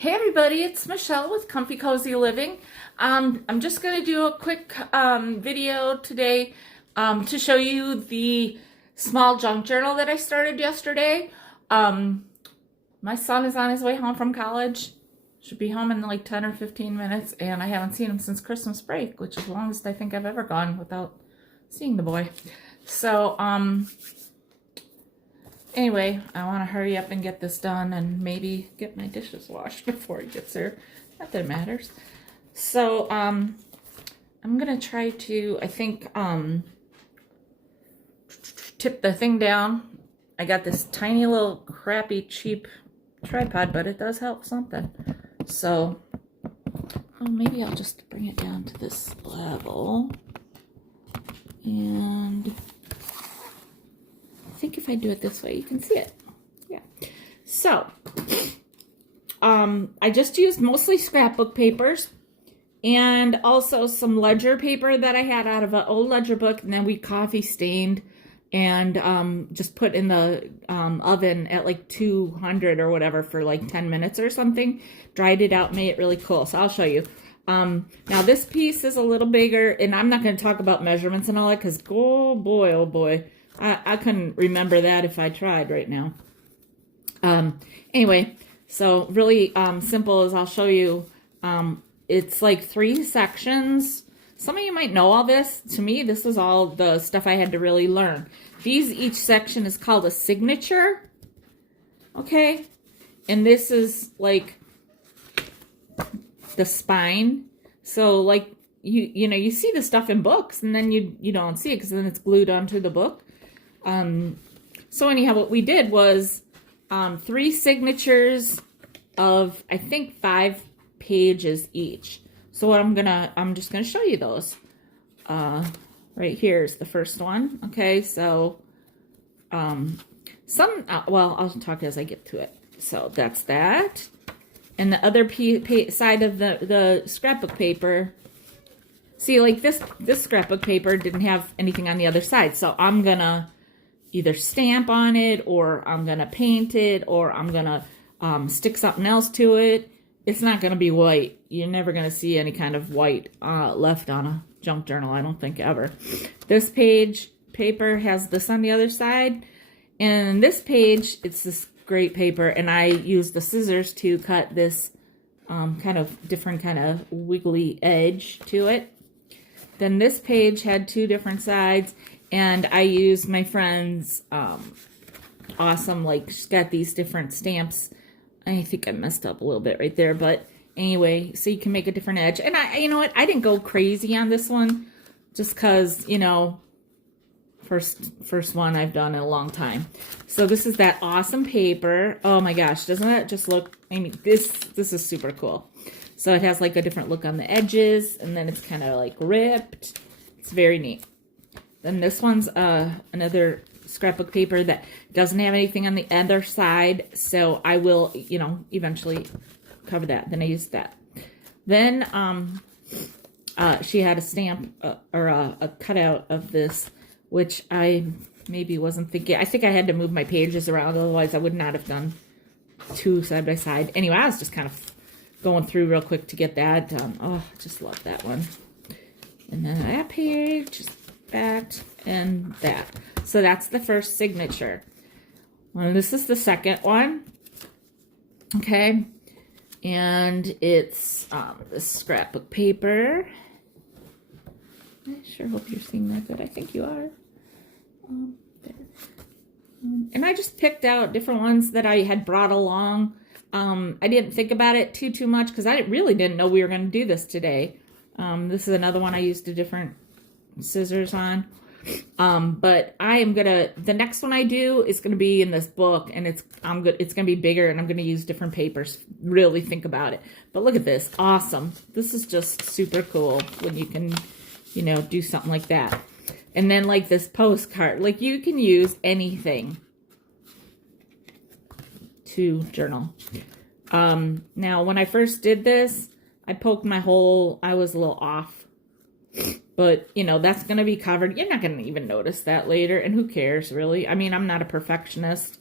Hey everybody, it's Michelle with Comfy Cozy Living. I'm just going to do a quick video today to show you the small junk journal that I started yesterday. My son is on his way home from college. Should be home in like 10 or 15 minutes, and I haven't seen him since Christmas break, which is the longest I think I've ever gone without seeing the boy. So, anyway, I want to hurry up and get this done and maybe get my dishes washed before he gets here. Not that it matters. So, I'm going to try to, I think, tip the thing down. I got this tiny little crappy cheap tripod, but it does help something. So, maybe I'll just bring it down to this level. And I think if I do it this way, you can see it. Yeah. So, I just used mostly scrapbook papers and also some ledger paper that I had out of an old ledger book, and then we coffee stained and just put in the oven at like 200 or whatever for like 10 minutes or something. Dried it out, made it really cool. So I'll show you. Now this piece is a little bigger, and I'm not going to talk about measurements and all that because oh boy. I couldn't remember that if I tried right now. Anyway, so really simple as I'll show you. It's like 3 sections. Some of you might know all this. To me, this is all the stuff I had to really learn. Each section is called a signature. Okay? And this is like the spine. So like you see the stuff in books, and then you don't see it because then it's glued onto the book. So anyhow, what we did was 3 signatures of, I think, 5 pages each. So what I'm just gonna show you those. Right here is the first one. Okay, so well, I'll talk as I get to it. So that's that. And the other side of the scrapbook paper, see, like this scrapbook paper didn't have anything on the other side. So I'm gonna either stamp on it, or I'm gonna paint it, or I'm gonna stick something else to it. It's not gonna be white. You're never gonna see any kind of white left on a junk journal, I don't think, ever. This paper has this on the other side, and this page, it's this great paper, and I used the scissors to cut this kind of different kind of wiggly edge to it. Then this page had 2 different sides, and I used my friend's awesome, like, she's got these different stamps. I think I messed up a little bit right there, but anyway, so you can make a different edge. And you know what, I didn't go crazy on this one, just because, first one I've done in a long time. So this is that awesome paper. Oh my gosh, doesn't that just look, I mean, this is super cool. So it has like a different look on the edges, and then it's kind of like ripped. It's very neat. Then this one's another scrapbook paper that doesn't have anything on the other side, so I will, eventually cover that. Then I used that. Then she had a stamp or a cutout of this, which I maybe wasn't thinking. I think I had to move my pages around, otherwise I would not have done 2 side by side. Anyway, I was just kind of going through real quick to get that done. Oh, just love that one. And then that page, that, and that. So that's the first signature. Well, this is the second one. Okay. And it's this scrapbook paper. I sure hope you're seeing that good. I think you are. There. And I just picked out different ones that I had brought along. I didn't think about it too much because I really didn't know we were going to do this today. This is another one I used a different scissors on. But I am gonna, the next one I do is gonna be in this book, and it's gonna be bigger, and I'm gonna use different papers. Really think about it. But look at this, awesome. This is just super cool when you can, do something like that. And then like this postcard, like you can use anything to journal. Now when I first did this, I poked my hole. I was a little off. But, that's going to be covered. You're not going to even notice that later. And who cares, really? I mean, I'm not a perfectionist.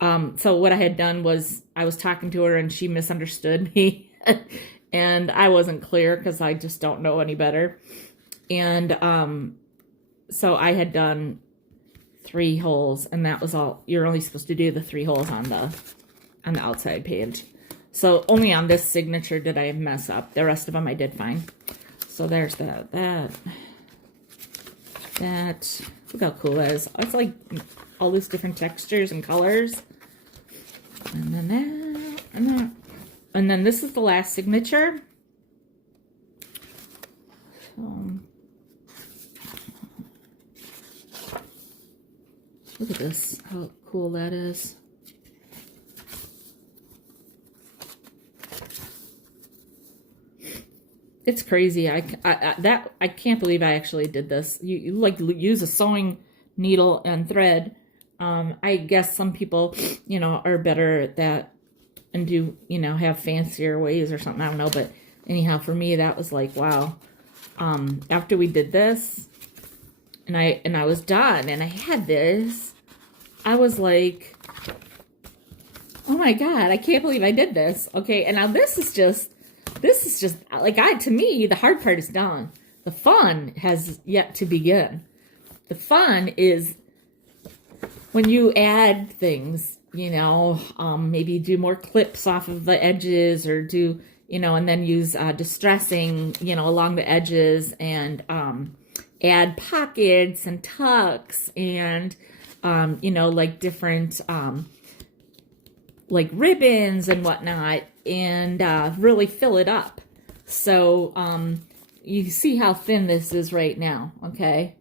So what I had done was I was talking to her and she misunderstood me and I wasn't clear because I just don't know any better. And so I had done 3 holes and that was all. You're only supposed to do the 3 holes on the outside page. So only on this signature did I mess up. The rest of them I did fine. So there's that. Look how cool that is. It's like all these different textures and colors. And then that, and that. And then this is the last signature. Look at this, how cool that is. It's crazy. I can't believe I actually did this. You like use a sewing needle and thread. I guess some people, are better at that and do, have fancier ways or something. I don't know. But anyhow, for me, that was like, wow. After we did this and I was done and I had this, I was like, oh my God, I can't believe I did this. Okay. And now this is just like, to me, the hard part is done. The fun has yet to begin. The fun is when you add things, maybe do more clips off of the edges or do, and then use distressing, along the edges and add pockets and tucks and, like different, like ribbons and whatnot, and really fill it up. So you see how thin this is right now, okay?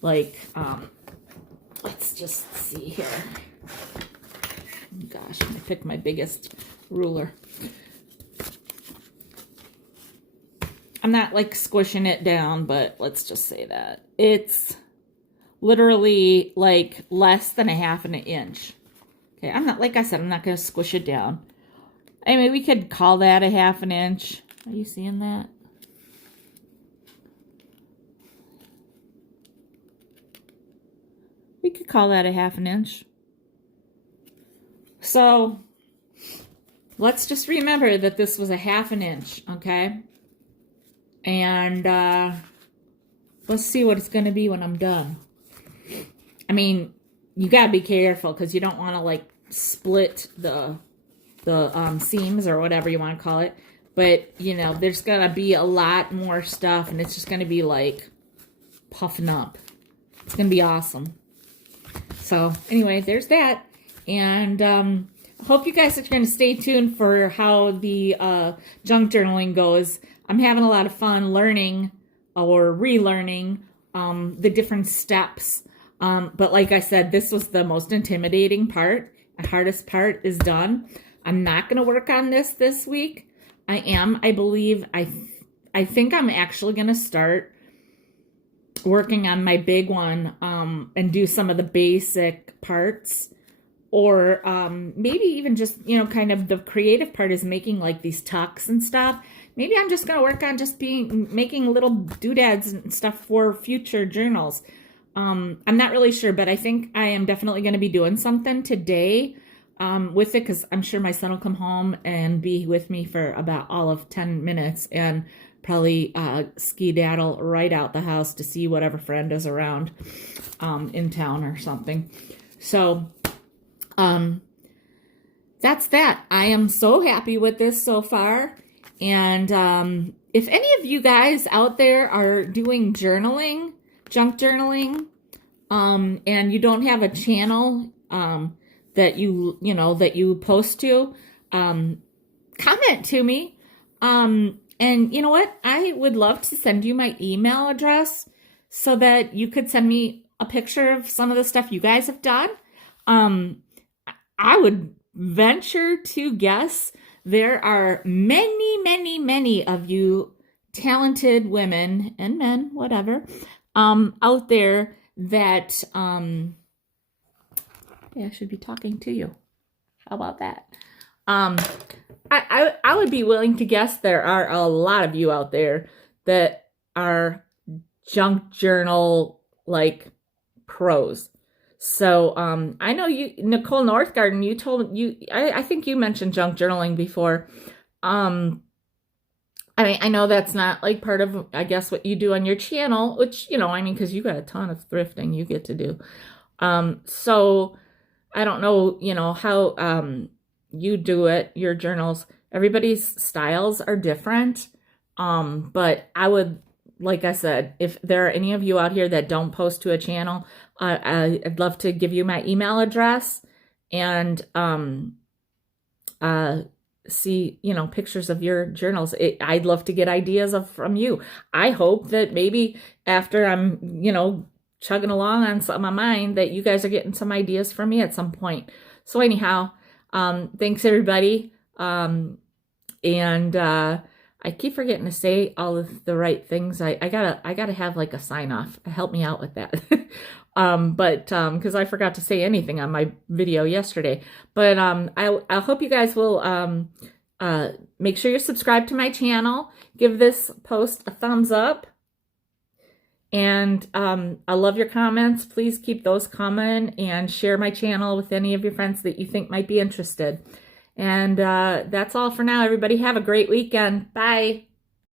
Like, let's just see here. Oh gosh, I'm gonna pick my biggest ruler. I'm not like squishing it down, but let's just say that. It's literally like less than 1/2 inch. Okay, I'm not, like I said, I'm not going to squish it down. I mean, we could call that 1/2 inch. Are you seeing that? We could call that 1/2 inch. So, let's just remember that this was 1/2 inch, okay? And let's see what it's going to be when I'm done. I mean, you got to be careful because you don't want to, like, split the seams or whatever you want to call it. But, there's going to be a lot more stuff and it's just going to be like puffing up. It's going to be awesome. So anyway, there's that. And I hope you guys are going to stay tuned for how the junk journaling goes. I'm having a lot of fun learning or relearning the different steps. But like I said, this was the most intimidating part. The hardest part is done. I'm not going to work on this week. I believe, I think I'm actually going to start working on my big one and do some of the basic parts. Or maybe even just, kind of the creative part is making like these tucks and stuff. Maybe I'm just going to work on just making little doodads and stuff for future journals. I'm not really sure, but I think I am definitely going to be doing something today with it because I'm sure my son will come home and be with me for about all of 10 minutes and probably ski-daddle right out the house to see whatever friend is around in town or something. So that's that. I am so happy with this so far. And if any of you guys out there are doing journaling, junk journaling, and you don't have a channel that you post to, comment to me. And you know what? I would love to send you my email address so that you could send me a picture of some of the stuff you guys have done. I would venture to guess there are many, many, many of you talented women and men, whatever, out there that I should be talking to you. How about that? I would be willing to guess there are a lot of you out there that are junk journal like pros. So I know you, Nicole Northgarden, you told you, I think you mentioned junk journaling before. I mean, I know that's not like part of, I guess, what you do on your channel, which, you know, I mean, because you got a ton of thrifting you get to do. So I don't know, you know, how you do it, your journals. Everybody's styles are different. But I would, like I said, if there are any of you out here that don't post to a channel, I'd love to give you my email address and see, you know, pictures of your journals. I'd love to get ideas from you. I hope that maybe after I'm, you know, chugging along on some of mine, that you guys are getting some ideas from me at some point. So anyhow, thanks everybody. I keep forgetting to say all of the right things. I gotta have like a sign off. Help me out with that. Because I forgot to say anything on my video yesterday. But I hope you guys will make sure you're subscribed to my channel. Give this post a thumbs up. And I love your comments. Please keep those coming and share my channel with any of your friends that you think might be interested. And that's all for now, everybody. Have a great weekend. Bye.